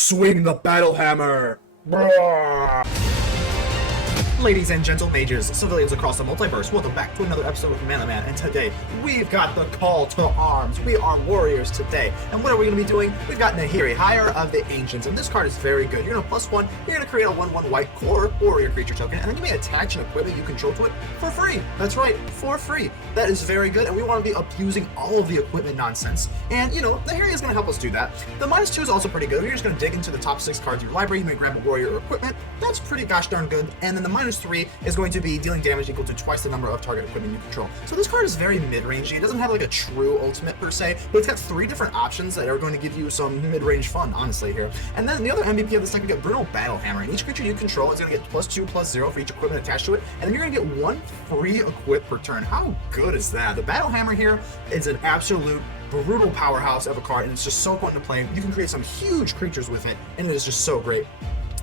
Swing the battle hammer! Bruh. Ladies and gentle mages, civilians across the multiverse, welcome back to another episode of ManaMan, and today we've got the call to arms. We are warriors today, and what are we going to be doing? We've got Nahiri, Hire of the Ancients, and this card is very good. You're going to +1, you're going to create a 1/1 white core warrior creature token, and then you may attach an equipment you control to it for free. That's right, for free. That is very good, and we want to be abusing all of the equipment nonsense, and you know, Nahiri is going to help us do that. The -2 is also pretty good. You're just going to dig into the top 6 cards of your library, you may grab a warrior or equipment. That's pretty gosh darn good, and then the -3 is going to be dealing damage equal to twice the number of target equipment you control. So this card is very mid-rangey. It doesn't have like a true ultimate per se, but it's got 3 different options that are going to give you some mid-range fun, honestly, here. And then the other MVP of this deck, we get Brutal Battle Hammer, and each creature you control is going to get +2/+0 for each equipment attached to it, and then you're going to get 1 free equip per turn. How good is that? The Battle Hammer here is an absolute brutal powerhouse of a card, and it's just so fun to play. You can create some huge creatures with it, and it is just so great.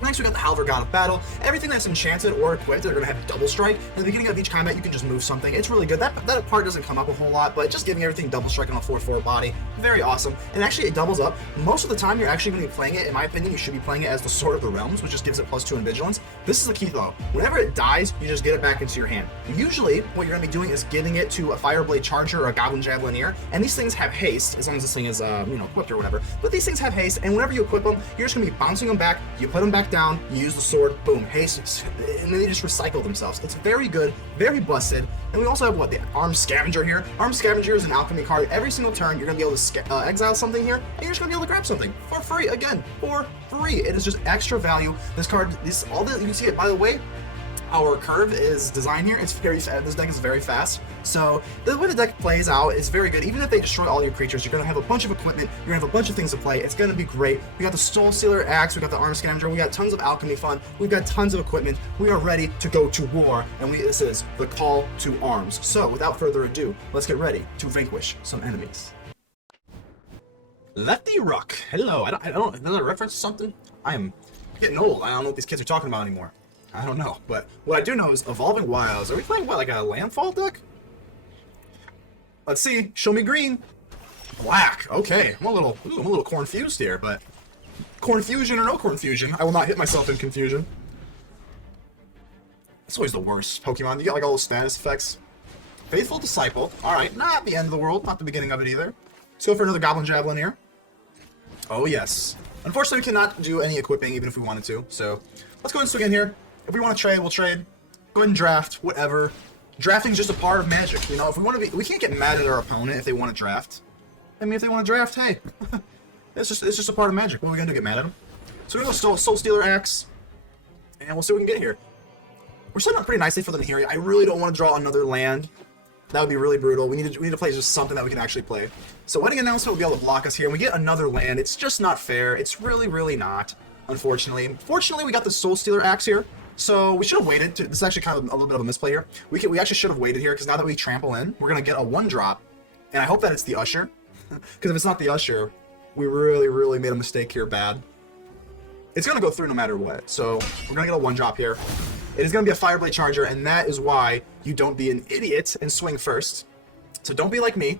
Next, we got the Halver God of Battle. Everything that's enchanted or equipped are going to have double strike. At the beginning of each combat, you can just move something. It's really good. That part doesn't come up a whole lot, but just giving everything double strike on a 4/4 body, very awesome. And actually, it doubles up. Most of the time, you're actually going to be playing it, in my opinion, you should be playing it as the Sword of the Realms, which just gives it +2 in Vigilance. This is the key, though. Whenever it dies, you just get it back into your hand. Usually, what you're going to be doing is giving it to a Fireblade Charger or a Goblin Javelinier, and these things have haste, as long as this thing is, equipped or whatever. But these things have haste, and whenever you equip them, you're just going to be bouncing them back, you put them back down, you use the sword, boom, haste, and then they just recycle themselves. It's very good, very busted. And we also have, what, the Armed Scavenger here. Armed Scavenger is an alchemy card. Every single turn, you're going to be able to exile something here, and you're just going to be able to grab something for free, again, for free. It is just extra value. This card, you can see it, by the way, our curve is designed here. It's very fast. This deck is very fast. So the way the deck plays out is very good. Even if they destroy all your creatures, you're going to have a bunch of equipment. You're going to have a bunch of things to play. It's going to be great. We got the Soul Stealer Axe. We got the Arm Scavenger. We got tons of alchemy fun. We've got tons of equipment. We are ready to go to war. And this is the call to arms. So without further ado, let's get ready to vanquish some enemies. Lefty Ruck. Hello. I don't. Another reference to something? I am getting old. I don't know what these kids are talking about anymore. I don't know, but what I do know is Evolving Wilds. Are we playing, what, like a Landfall deck? Let's see. Show me green. Black. Okay. I'm a little confused here, but Cornfusion or no Cornfusion, I will not hit myself in confusion. It's always the worst Pokemon. You get like all those status effects. Faithful Disciple. Alright, not the end of the world, not the beginning of it either. Let's go for another Goblin Javelin here. Oh yes. Unfortunately, we cannot do any equipping even if we wanted to, so let's go and swing in here. If we want to trade, we'll trade. Go ahead and draft, whatever. Drafting's just a part of Magic, you know. If we want to be, we can't get mad at our opponent if they want to draft. I mean, if they want to draft, hey, it's just a part of Magic. What are we gonna do? Get mad at them? So we're gonna go Soul Stealer Axe, and we'll see what we can get here. We're setting up pretty nicely for the Nahiri. I really don't want to draw another land. That would be really brutal. We need to play just something that we can actually play. So Wedding Announcement will be able to block us here, and we get another land. It's just not fair. It's really not, unfortunately. Fortunately, we got the Soul Stealer Axe here. So we should have waited. This is actually kind of a little bit of a misplay here. We actually should have waited here, because now that we trample in, we're going to get a 1-drop. And I hope that it's the Usher. Because if it's not the Usher, we really made a mistake here bad. It's going to go through no matter what. So we're going to get a 1-drop here. It is going to be a Fireblade Charger, and that is why you don't be an idiot and swing first. So don't be like me.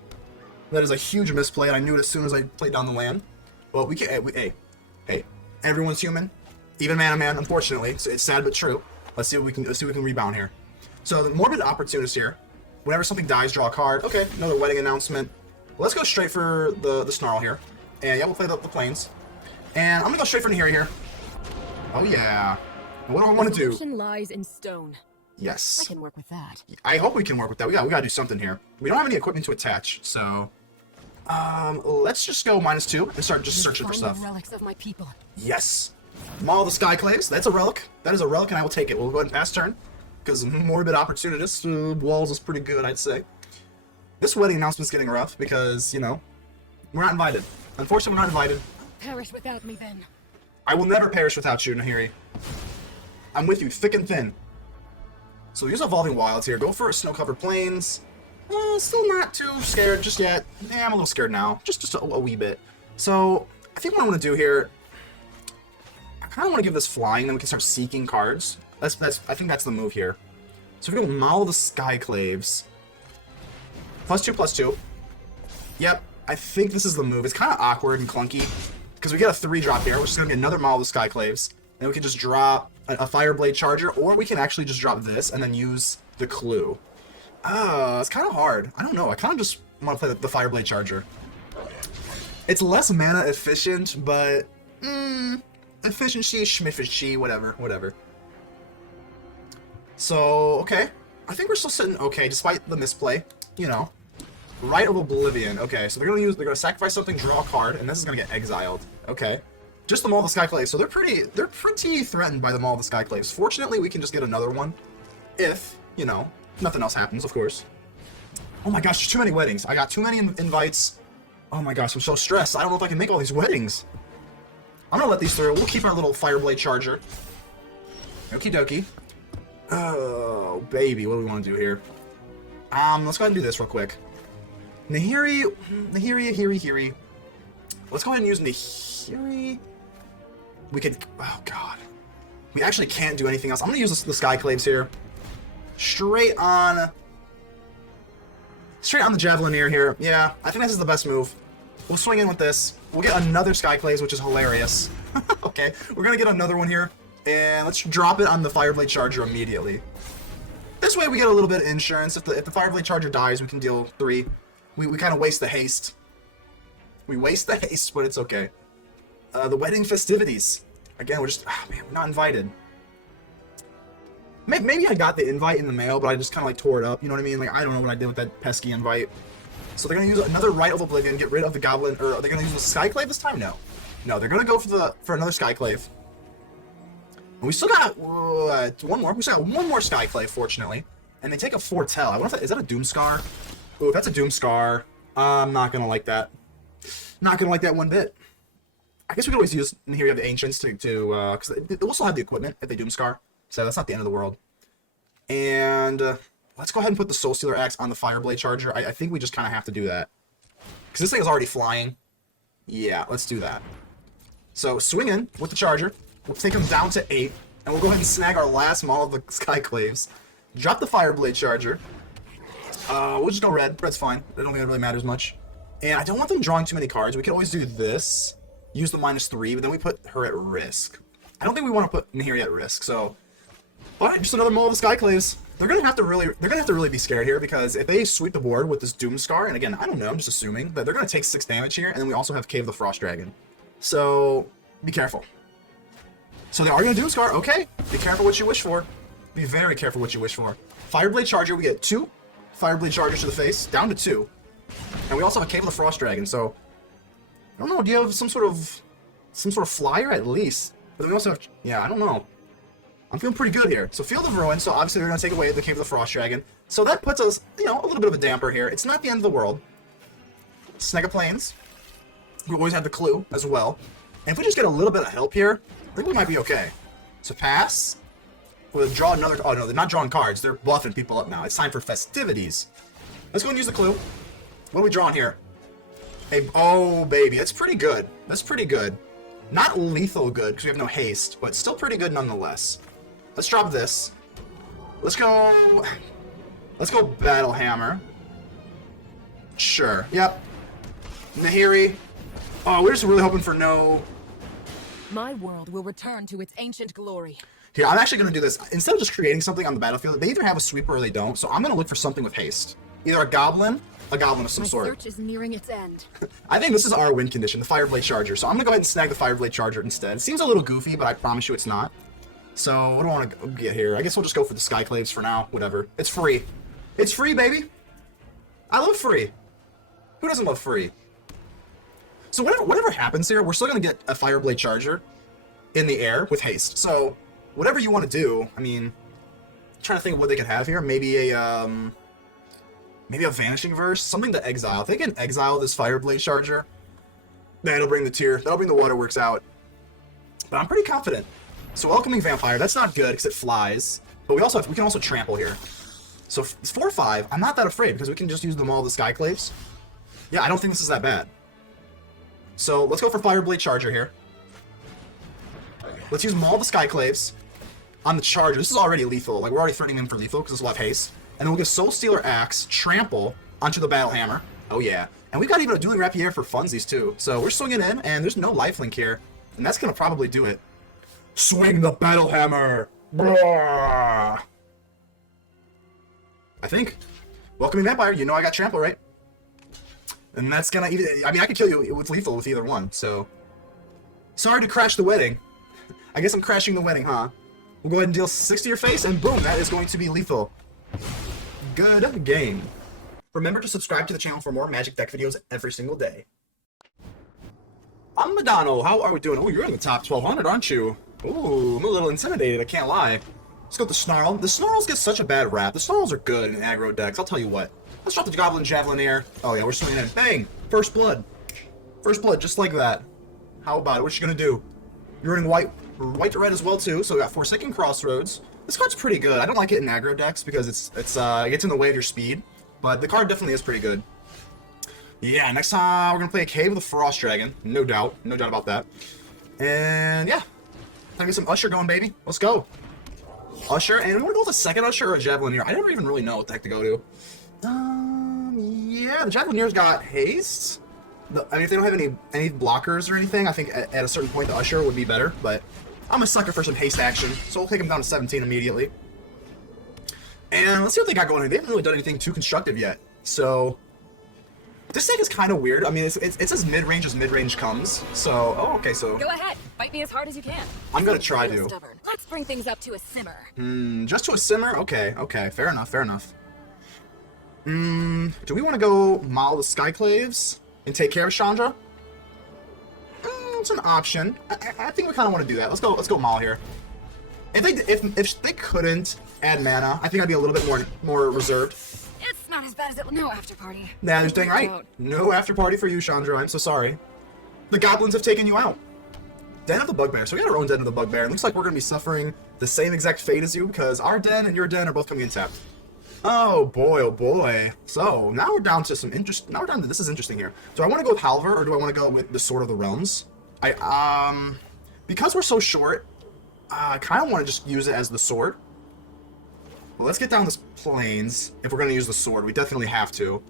That is a huge misplay, and I knew it as soon as I played down the land. Well, we can't. Hey, everyone's human. Even ManaMan, unfortunately. So it's sad but true. Let's see what we can rebound here. So the Morbid Opportunist here. Whenever something dies, draw a card. Okay, another Wedding Announcement. Well, let's go straight for the Snarl here. And yeah, we'll play the Plains. And I'm gonna go straight for Nahiri here. Oh yeah. What do I want to do? Solution lies in stone. Yes. I can work with that. I hope we can work with that. We gotta do something here. We don't have any equipment to attach, so let's just go -2 and start just searching for stuff. The relics of my people. Yes. Maul the Skyclaves. That's a relic. That is a relic, and I will take it. We'll go ahead and pass turn, because Morbid Opportunist walls is pretty good, I'd say. This Wedding Announcement's getting rough because, you know, we're not invited. Unfortunately, we're not invited. Perish without me, then. I will never perish without you, Nahiri. I'm with you, thick and thin. So use Evolving Wilds here. Go for Snow-Covered Plains. Still not too scared just yet. Yeah, I'm a little scared now. Just a wee bit. So I think what I'm going to do here, I kind of want to give this flying, then we can start seeking cards. I think that's the move here. So we're going to Maul the Skyclaves. +2/+2. Yep, I think this is the move. It's kind of awkward and clunky. Because we get a 3-drop here, which is going to be another Maul of the Skyclaves. And we can just drop a Fireblade Charger, or we can actually just drop this and then use the Clue. It's kind of hard. I don't know. I kind of just want to play the Fireblade Charger. It's less mana efficient, but... efficiency, schmifficy, whatever. So, okay. I think we're still sitting okay, despite the misplay. You know. Rite of Oblivion. Okay, so they're gonna sacrifice something, draw a card, and this is gonna get exiled. Okay. Just the Maul of the Skyclaves. So they're pretty threatened by the Maul of the Skyclaves. Fortunately, we can just get another one. If, you know, nothing else happens, of course. Oh my gosh, there's too many weddings. I got too many invites. Oh my gosh, I'm so stressed. I don't know if I can make all these weddings. I'm gonna let these through. We'll keep our little Fireblade Charger. Okie dokie. Oh, baby, what do we want to do here? Let's go ahead and do this real quick. Nahiri. Let's go ahead and use Nahiri. We could... Oh, God. We actually can't do anything else. I'm gonna use the Skyclaves here. Straight on the Javelineer here. Yeah, I think this is the best move. We'll swing in with this. We'll get another Skyclaves, which is hilarious. Okay, we're gonna get another one here. And let's drop it on the Fireblade Charger immediately. This way we get a little bit of insurance. If the Fireblade Charger dies, we can deal 3. We kind of waste the haste. We waste the haste, but it's okay. The wedding festivities. Again, we're just... Oh, man, we're not invited. Maybe I got the invite in the mail, but I just kind of like tore it up. You know what I mean? Like, I don't know what I did with that pesky invite. So they're going to use another Rite of Oblivion, get rid of the Goblin... Or are they going to use the Skyclave this time? No. No, they're going to go for another Skyclave. And we still got one more. We still got one more Skyclave, fortunately. And they take a Foretell. I wonder if is that a Doomscar? Ooh, if that's a Doomscar, I'm not going to like that. Not going to like that one bit. I guess we could always use... And here you have the Ancients to because they will still have the equipment if they Doomscar. So that's not the end of the world. And let's go ahead and put the Soulstealer Axe on the Fireblade Charger. I think we just kind of have to do that. Because this thing is already flying. Yeah, let's do that. So swing in with the Charger. We'll take him down to 8. And we'll go ahead and snag our last Maul of the Skyclaves. Drop the Fireblade Charger. We'll just go red. Red's fine. I don't think it really matters much. And I don't want them drawing too many cards. We can always do this. Use the -3, but then we put her at risk. I don't think we want to put Nahiri at risk, so... Alright, just another Maul of the Skyclaves. They're gonna have to really be scared here, because if they sweep the board with this Doomscar, and again, I don't know, I'm just assuming, but they're gonna take 6 damage here, and then we also have Cave of the Frost Dragon. So, be careful. So they are gonna Doomscar, okay. Be careful what you wish for. Be very careful what you wish for. Fireblade Charger, we get 2 Fireblade Chargers to the face, down to 2. And we also have a Cave of the Frost Dragon, so... I don't know, do you have some sort of flyer at least? But then we also have... Yeah, I don't know. I'm feeling pretty good here. So Field of Ruin, so obviously they're going to take away the Cave of the Frost Dragon. So that puts us, you know, a little bit of a damper here. It's not the end of the world. Snega Plains. We always have the Clue as well. And if we just get a little bit of help here, I think we might be okay. So pass. We'll draw another... Oh, no, they're not drawing cards. They're buffing people up now. It's time for festivities. Let's go and use the Clue. What are we drawing here? Oh, baby. That's pretty good. That's pretty good. Not lethal good, because we have no haste, but still pretty good nonetheless. Let's drop this. Let's go Battle Hammer. Sure. Yep. Nahiri. Oh, we're just really hoping for no... My world will return to its ancient glory. Here, I'm actually going to do this. Instead of just creating something on the battlefield, they either have a sweeper or they don't, so I'm going to look for something with haste. Either a goblin of some sort. My search is nearing its end. I think this is our win condition, the Fireblade Charger. So I'm going to go ahead and snag the Fireblade Charger instead. It seems a little goofy, but I promise you it's not. So what do I want to get here? I guess we'll just go for the Skyclaves for now. Whatever. It's free. It's free, baby. I love free. Who doesn't love free? So whatever happens here, we're still going to get a Fireblade Charger in the air with haste. So whatever you want to do, I mean, I'm trying to think of what they could have here. Maybe a Vanishing Verse, something to exile. If they can exile this Fireblade Charger, that'll bring the tier. That'll bring the waterworks out. But I'm pretty confident. So Welcoming Vampire, that's not good because it flies. But we can also trample here. So it's 4/5. I'm not that afraid because we can just use them all the Skyclaves. Yeah, I don't think this is that bad. So let's go for Fireblade Charger here. Let's use them all the Skyclaves on the Charger. This is already lethal. Like, we're already threatening them for lethal because this will have haste. And then we'll get Soulstealer Axe, Trample onto the Battle Hammer. Oh yeah. And we've got even a dueling rapier for funsies too. So we're swinging in, and there's no lifelink here. And that's going to probably do it. Swing the battle hammer! Blah. I think. Welcoming Vampire, you know I got trample, right? And that's gonna even, I mean, I could kill you with lethal with either one, so. Sorry to crash the wedding. I guess I'm crashing the wedding, huh? We'll go ahead and deal 6 to your face, and boom, that is going to be lethal. Good game. Remember to subscribe to the channel for more Magic deck videos every single day. I'm Madonna, how are we doing? Oh, you're in the top 1200, aren't you? Ooh, I'm a little intimidated, I can't lie. Let's go with the Snarl. The Snarls get such a bad rap. The Snarls are good in aggro decks, I'll tell you what. Let's drop the Goblin Javelineer. Oh yeah, we're swinging in. Bang! First blood. First blood, just like that. How about it? What you gonna do? You're running white to red as well too, so we got Forsaken Crossroads. This card's pretty good. I don't like it in aggro decks because it gets in the way of your speed, but the card definitely is pretty good. Yeah, next time we're gonna play a Cave of the Frost Dragon. No doubt about that. And yeah, time to get some Usher going, baby. Let's go. Usher, and we want to go with a second Usher or a Javelineer. I don't even really know what the heck to go to. Yeah, the Javelineer's got haste. I mean, if they don't have any blockers or anything, I think at a certain point the Usher would be better, but I'm a sucker for some haste action, so we'll take them down to 17 immediately. And let's see what they got going on. They haven't really done anything too constructive yet, so this deck is kind of weird. I mean, it's as mid-range as mid-range comes, so, oh, okay, so. Go ahead, fight me as hard as you can. I'm gonna try to. Stubborn. Let's bring things up to a simmer. Just to a simmer? Okay, fair enough. Do we want to go Maul the Skyclaves and take care of Chandra? It's an option. I think we kind of want to do that. Let's go Maul here. If they couldn't add mana, I think I'd be a little bit more reserved. It's not as bad as it. No after party. Nah, you're dang right. No after party for you, Chandra. I'm so sorry. The goblins have taken you out. Den of the Bugbear. So we got our own Den of the Bugbear. It looks like we're going to be suffering the same exact fate as you because our den and your den are both coming in tapped. Oh boy, oh boy. So now we're down to some interest. Now we're down to this is interesting here. Do I want to go with Halver or do I want to go with the Sword of the Realms? Because we're so short, I kind of want to just use it as the sword. Well, let's get down this plains. If we're going to use the sword, we definitely have to.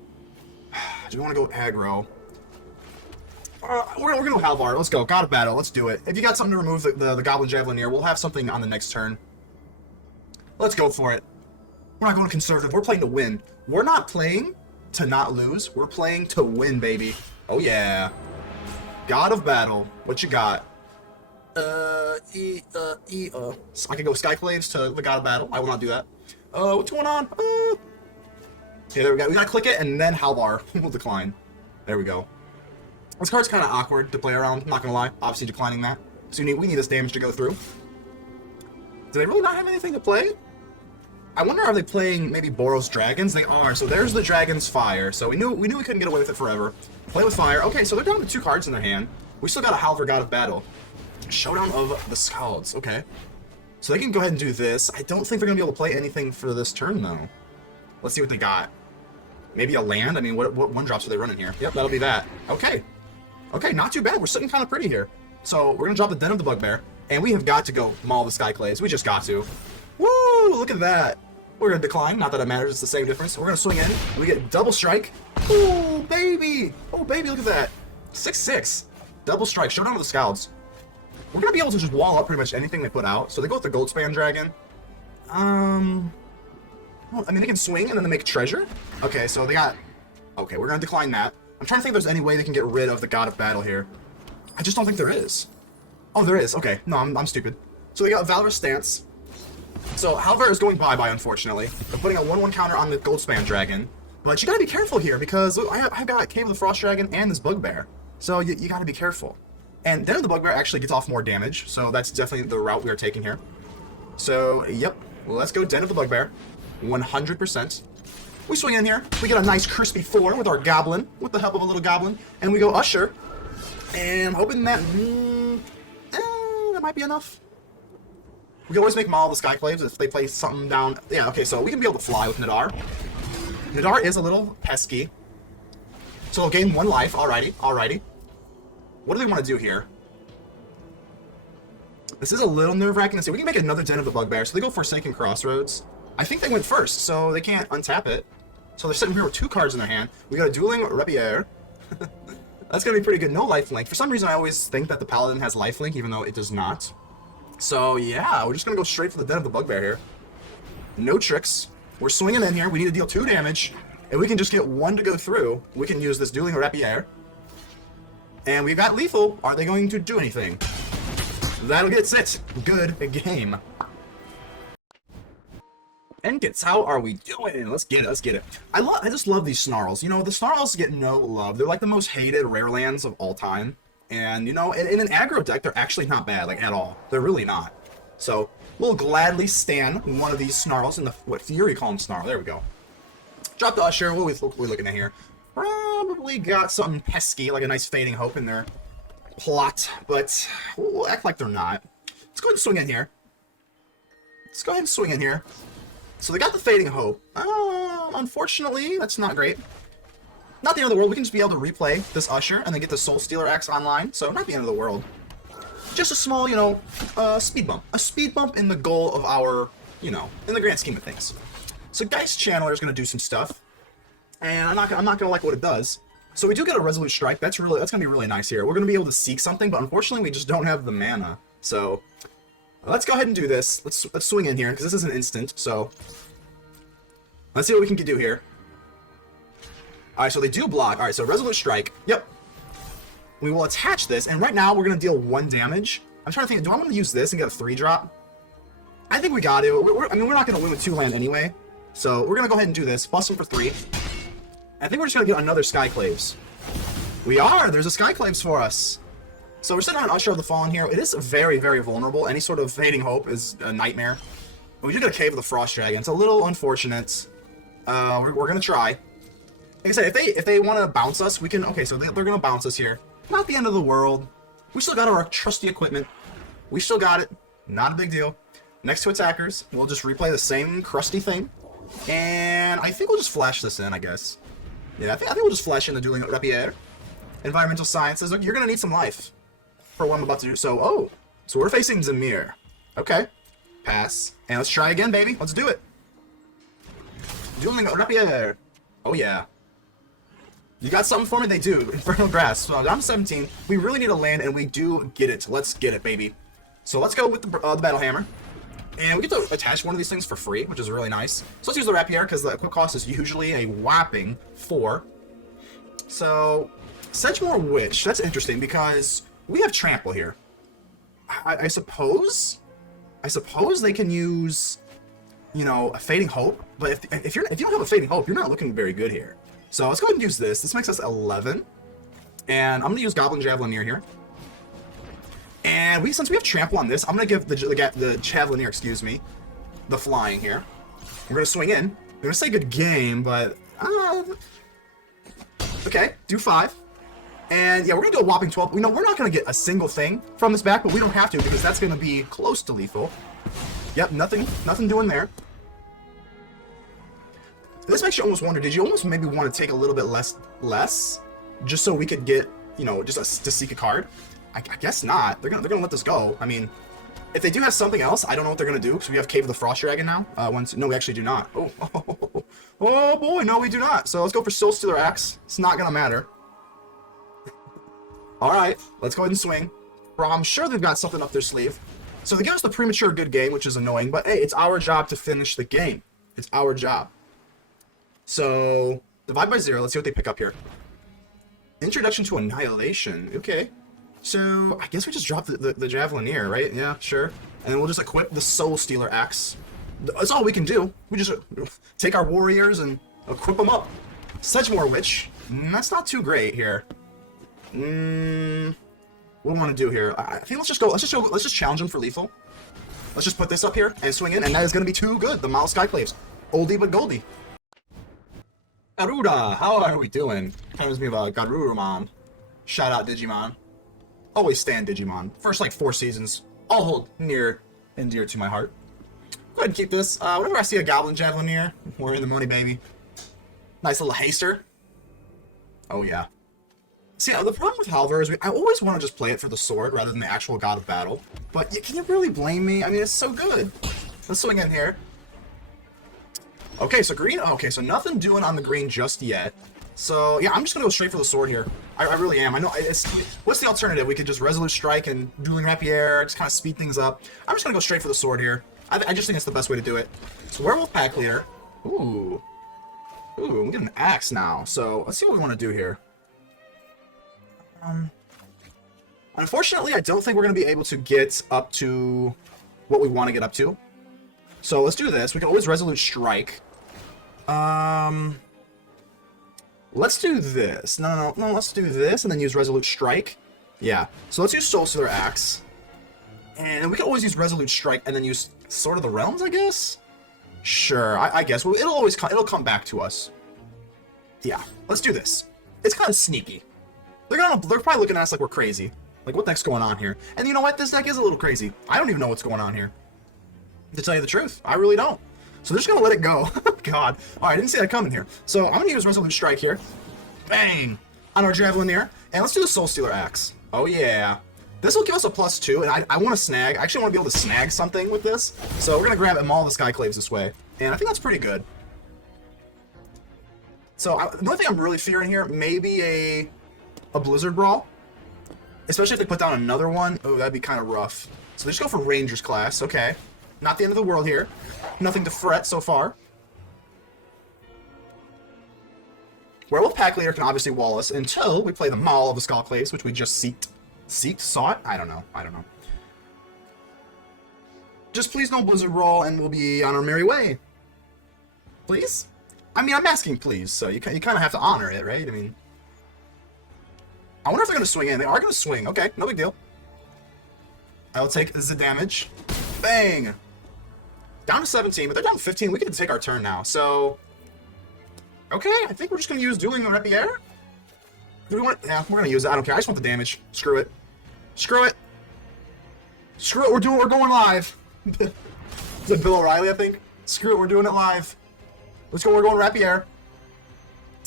Do we want to go aggro? We're going to go Halvar. Let's go. God of Battle. Let's do it. If you got something to remove the Goblin Javelineer, we'll have something on the next turn. Let's go for it. We're not going conservative. We're playing to win. We're not playing to not lose. We're playing to win, baby. Oh, yeah. God of Battle. What you got? I can go Skyclaves to the God of Battle. I will not do that. What's going on? Okay, there we go. We gotta click it, and then Halvar will decline. There we go. This card's kind of awkward to play around, not gonna lie. Obviously declining that. So we need this damage to go through. Do they really not have anything to play? I wonder, are they playing maybe Boros Dragons? They are, so there's the Dragon's Fire. So we knew we couldn't get away with it forever. Play with Fire. Okay, so they're down to 2 cards in their hand. We still got a Halvar God of Battle. Showdown of the Scalds. Okay. So they can go ahead and do this. I don't think they're going to be able to play anything for this turn, though. Let's see what they got. Maybe a land? I mean, what 1-drops are they running here? Yep, that'll be that. Okay. Okay, not too bad. We're sitting kind of pretty here. So we're going to drop the Den of the Bugbear. And we have got to go Maul the Skyclaves. We just got to. Woo! Look at that. We're going to decline. Not that it matters. It's the same difference. We're going to swing in. We get double strike. Oh, baby. Oh, baby, look at that. 6/6. Double strike. Showdown of the Scalds. We're going to be able to just wall up pretty much anything they put out. So they go with the Goldspan Dragon. Well, I mean, they can swing and then they make treasure. Okay, so they got... Okay, we're going to decline that. I'm trying to think if there's any way they can get rid of the God of Battle here. I just don't think there is. Oh, there is. Okay. No, I'm stupid. So they got Valorous Stance. So Halvar is going bye-bye, unfortunately. They're putting a 1/1 counter on the Goldspan Dragon. But you gotta be careful here, because look, I've got Cave of the Frost Dragon and this Bugbear. So you gotta be careful. And then the Bugbear actually gets off more damage, so that's definitely the route we are taking here. So, yep. Let's go Den of the Bugbear. 100%. We swing in here. We get a nice crispy 4 with our Goblin, with the help of a little Goblin. And we go Usher. And I'm hoping that... that might be enough. We can always make Maul the Skyclaves if they play something down... Yeah, okay, so we can be able to fly with Nadar. Nadar is a little pesky. So he'll gain 1 life. Alrighty. What do they want to do here? This is a little nerve-wracking to see. We can make another Den of the Bugbear, so they go Forsaken Crossroads. I think they went first, so they can't untap it. So they're sitting here with 2 cards in their hand. We got a Dueling Rapier, That's gonna be pretty good. No lifelink. For some reason, I always think that the Paladin has lifelink, even though it does not. So yeah, we're just gonna go straight for the Den of the Bugbear here. No tricks. We're swinging in here. We need to deal 2 damage, and we can just get 1 to go through. We can use this Dueling Rapier. And we've got lethal. Are they going to do anything? That'll get it. Good game. Enkits, how are we doing? Let's get it, let's get it. I just love these Snarls. You know, the Snarls get no love. They're like the most hated rare lands of all time. And, you know, in an aggro deck, they're actually not bad, like, at all. They're really not. So, we'll gladly stand one of these Snarls in the... What Fury call them Snarl? There we go. Drop the Usher. What are we looking at here? Probably got something pesky, like a nice Fading Hope in their plot. But we'll act like they're not. Let's go ahead and swing in here. Let's go ahead and swing in here. So they got the Fading Hope. Unfortunately, that's not great. Not the end of the world. We can just be able to replay this Usher and then get the Soul Stealer Axe online. So not the end of the world. Just a small, you know, speed bump. A speed bump in the goal of our, you know, in the grand scheme of things. So Geist Channeler is going to do some stuff. And I'm not going to like what it does. So we do get a Resolute Strike. That's going to be really nice here. We're going to be able to seek something, but unfortunately we just don't have the mana. So... let's go ahead and do this. Let's swing in here, because this is an instant, so... let's see what we can do here. Alright, so they do block. Alright, so Resolute Strike. Yep. We will attach this, and right now we're going to deal 1 damage. I'm trying to think, do I want to use this and get a 3-drop? I think we got to. I mean, we're not going to win with 2 land anyway. So we're going to go ahead and do this. Bust him for 3. I think we're just going to get another Skyclaves. We are! There's a Skyclaves for us. So we're sitting on Usher of the Fallen here. It is very, very vulnerable. Any sort of Fading Hope is a nightmare. We do get a Cave of the Frost Dragon. It's a little unfortunate. We're gonna try. Like I said, if they want to bounce us, we can. Okay, so they're gonna bounce us here. Not the end of the world. We still got our trusty equipment. We still got it. Not a big deal. Next to attackers, we'll just replay the same crusty thing, and I think we'll just flash this in. I guess. Yeah, I think we'll just flash in the Dueling Rapier. Environmental Sciences. Look, you're gonna need some life for what I'm about to do. So, oh, so we're facing Zamir. Okay, pass, and let's try again, baby. Let's do it. Dueling Rapier. Oh yeah. You got something for me? They do. Infernal Grasp. So I'm 17. We really need a land, and we do get it. Let's get it, baby. So let's go with the Battle Hammer. And we get to attach one of these things for free, which is really nice. So let's use the Rapier, because the equip cost is usually a whopping 4. So, Sedgemoor Witch. That's interesting, because we have Trample here. I suppose they can use, you know, a Fading Hope. But if you don't have a Fading Hope, you're not looking very good here. So let's go ahead and use this. This makes us 11. And I'm going to use Goblin Javelineer here. And since we have Trample on this, I'm going to give the Javelineer, excuse me, the Flying here. We're going to swing in. I'm going to say good game, but... okay, do 5. And yeah, we're going to do a whopping 12. You know, we're not going to get a single thing from this back, but we don't have to, because that's going to be close to lethal. Yep, nothing doing there. This makes you almost wonder, did you almost maybe want to take a little bit less, just so we could get, you know, to seek a card? I guess not. They're gonna let this go. I mean, if they do have something else, I don't know what they're gonna do, because we have Cave of the Frost Dragon now. No, we actually do not. Oh boy, no, we do not. So let's go for Soul Stealer Axe. It's not gonna matter. All right, let's go ahead and swing. I'm sure they've got something up their sleeve. So they give us the premature good game, which is annoying, but hey, it's our job to finish the game. It's our job. So, divide by 0. Let's see what they pick up here. Introduction to Annihilation. Okay. So, I guess we just drop the Javelineer, right? Yeah, sure. And then we'll just equip the Soul Stealer Axe. That's all we can do. We just take our warriors and equip them up. Sedgemoor Witch. That's not too great here. What do we want to do here? I think let's just challenge them for lethal. Let's just put this up here and swing in, and that is going to be too good. The Miles Skyclaves. Oldie but goldie. Garuda, how are we doing? Reminds me of Garurumon. Shout out Digimon. Always stand Digimon. First like 4 seasons. All hold near and dear to my heart. Go ahead and keep this. Whenever I see a Goblin Javelineer, we're in the money, baby. Nice little haster. Oh yeah. See, the problem with Halvar is I always want to just play it for the sword rather than the actual God of Battle. But can you really blame me? I mean, it's so good. Let's swing in here. Okay, so green. Okay, so nothing doing on the green just yet. So yeah, I'm just gonna go straight for the sword here. I really am. I know it's what's the alternative? We could just Resolute Strike and Dueling Rapier, just kind of speed things up. I'm just gonna go straight for the sword here. I just think it's the best way to do it. So Werewolf Pack Leader. Ooh, we get an axe now. So let's see what we want to do here. Unfortunately, I don't think we're gonna be able to get up to what we want to get up to. So let's do this. We can always Resolute Strike. Let's do this. No, let's do this and then use Resolute Strike. Yeah. So let's use Soul Stealer Axe. And we can always use Resolute Strike and then use Sword of the Realms, I guess? Sure, I guess. Well, it'll come back to us. Yeah, let's do this. It's kind of sneaky. They're probably looking at us like we're crazy. Like, what the heck's going on here? And you know what? This deck is a little crazy. I don't even know what's going on here. To tell you the truth, I really don't. So they're just gonna let it go. God. Alright, I didn't see that coming here. So I'm gonna use Resolute Strike here. Bang! On our Javelineer. And let's do the Soul Stealer Axe. Oh yeah. This will give us a +2, and I want to snag. I actually want to be able to snag something with this. So we're gonna grab Maul the Skyclaves this way. And I think that's pretty good. So the only thing I'm really fearing here, maybe a Blizzard Brawl. Especially if they put down another one. Oh, that'd be kind of rough. So they just go for Rangers class. Okay. Not the end of the world here. Nothing to fret so far. Werewolf Pack Leader can obviously wall us until we play the Maul of the Skullclaves, which we just sought? I don't know. Just please no Blizzard Brawl, and we'll be on our merry way. Please? I mean, I'm asking please, so you kind of have to honor it, right? I mean... I wonder if they're going to swing in. They are going to swing. Okay, no big deal. I'll take the damage. Bang! Down to 17, but they're down to 15. We can take our turn now, so... Okay, I think we're just going to use Dueling Rapier. Do we want... Yeah, we're going to use it. I don't care. I just want the damage. Screw it. Screw it. Screw it. We're going live. Is it Bill O'Reilly, I think? Screw it. We're doing it live. Let's go. We're going Rapier.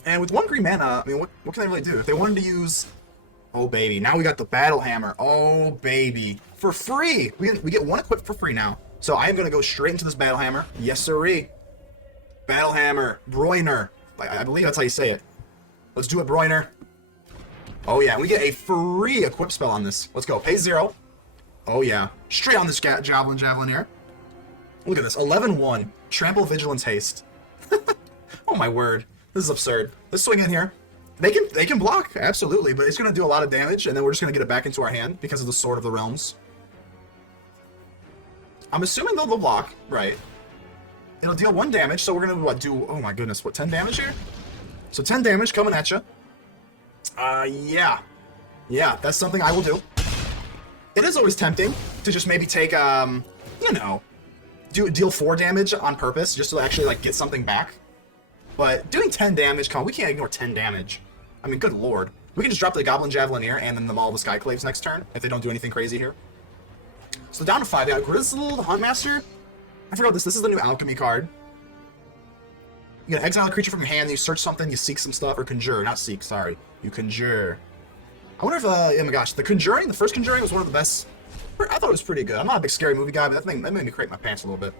And with 1 green mana, I mean, what can they really do? If they wanted to use... Oh, baby. Now we got the Battle Hammer. Oh, baby. For free! We get 1 equipped for free now. So I am going to go straight into this Battle Hammer. Yes, sirree. Battle Hammer. Broiner. I believe that's how you say it. Let's do it, Broiner. Oh, yeah. We get a free equip spell on this. Let's go. Pay 0. Oh, yeah. Straight on this Javelin here. Look at this. 11-1. Trample, Vigilance, Haste. Oh, my word. This is absurd. Let's swing in here. They can block, absolutely, but it's going to do a lot of damage, and then we're just going to get it back into our hand because of the Sword of the Realms. I'm assuming they'll block, right? It'll deal 1 damage, so we're going to do, oh my goodness, 10 damage here? So 10 damage coming at you. Yeah. Yeah, that's something I will do. It is always tempting to just maybe take, you know, deal 4 damage on purpose, just to actually, like, get something back. But doing 10 damage, come on, we can't ignore 10 damage. I mean, good lord. We can just drop the Goblin Javelineer and then the Maul of the Skyclaves next turn, if they don't do anything crazy here. So down to 5, yeah, Grizzle, the Huntmaster. I forgot this. This is the new Alchemy card. You can exile a creature from your hand, you search something, you seek some stuff, or conjure. Not seek, sorry. You conjure. I wonder if, oh my gosh, the Conjuring, the first Conjuring was one of the best. I thought it was pretty good. I'm not a big scary movie guy, but that made me crate my pants a little bit.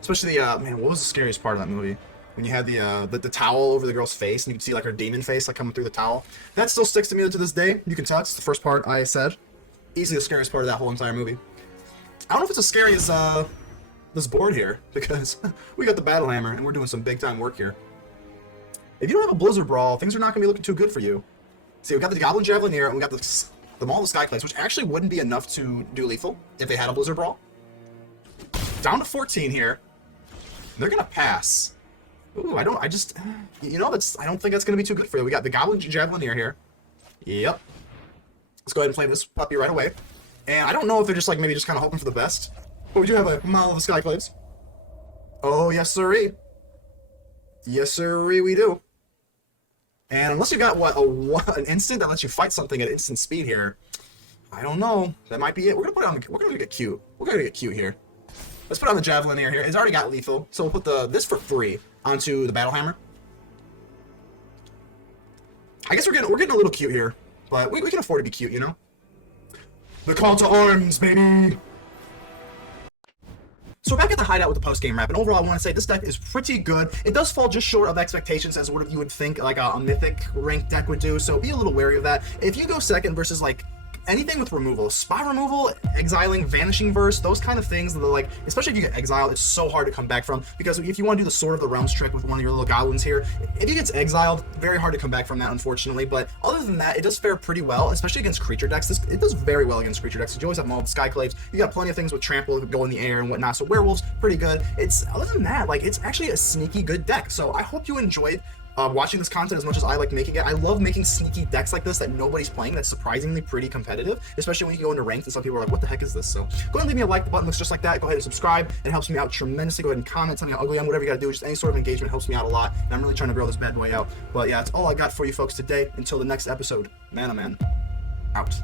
Especially the, man, what was the scariest part of that movie? When you had the towel over the girl's face, and you could see like her demon face like coming through the towel. That still sticks to me to this day. You can tell it's the first part I said. Easily the scariest part of that whole entire movie. I don't know if it's as scary as this board here, because we got the Battle Hammer, and we're doing some big time work here. If you don't have a Blizzard Brawl, things are not going to be looking too good for you. See, we got the Goblin Javelineer, and we got the Maul of the Skyclaves, which actually wouldn't be enough to do lethal if they had a Blizzard Brawl. Down to 14 here. They're going to pass. Ooh, I don't think that's going to be too good for you. We got the Goblin Javelineer here. Yep. Let's go ahead and play this puppy right away. And I don't know if they're just like maybe just kind of hoping for the best. But we do have a Maul of the Skyclaves. Oh, yes, sirree. Yes, sirree, we do. And unless you got, an instant that lets you fight something at instant speed here, I don't know. That might be it. We're going to get cute. We're going to get cute here. Let's put on the Javelineer here. It's already got lethal. So we'll put this for free onto the Battle Hammer. I guess we're getting a little cute here, but we can afford to be cute, you know? The call to arms, baby! So we're back at the hideout with the post-game wrap, and overall I want to say this deck is pretty good. It does fall just short of expectations as what you would think like a Mythic ranked deck would do, so be a little wary of that. If you go second versus like anything with removal, spot removal, exiling, vanishing verse, those kind of things that are like, especially if you get exiled, it's so hard to come back from, because if you want to do the Sword of the Realms trick with one of your little goblins here, if he gets exiled, very hard to come back from that, unfortunately. But other than that, it does fare pretty well, especially against creature decks. It does very well against creature decks. You always have Mauled Skyclaves, you got plenty of things with trample that go in the air and whatnot, so werewolves, pretty good. It's, other than that, like, it's actually a sneaky good deck, so I hope you enjoyed watching this content as much as I like making it. I love making sneaky decks like this that nobody's playing, that's surprisingly pretty competitive, especially when you go into ranked and some people are like, what the heck is this? So go ahead and leave me a like. The button looks just like that. Go ahead and subscribe. It helps me out tremendously. Go ahead and comment, tell me how ugly I am, whatever you gotta do. Just any sort of engagement helps me out a lot, and I'm really trying to grow this bad boy out. But yeah, that's all I got for you folks today. Until the next episode, ManaMan out.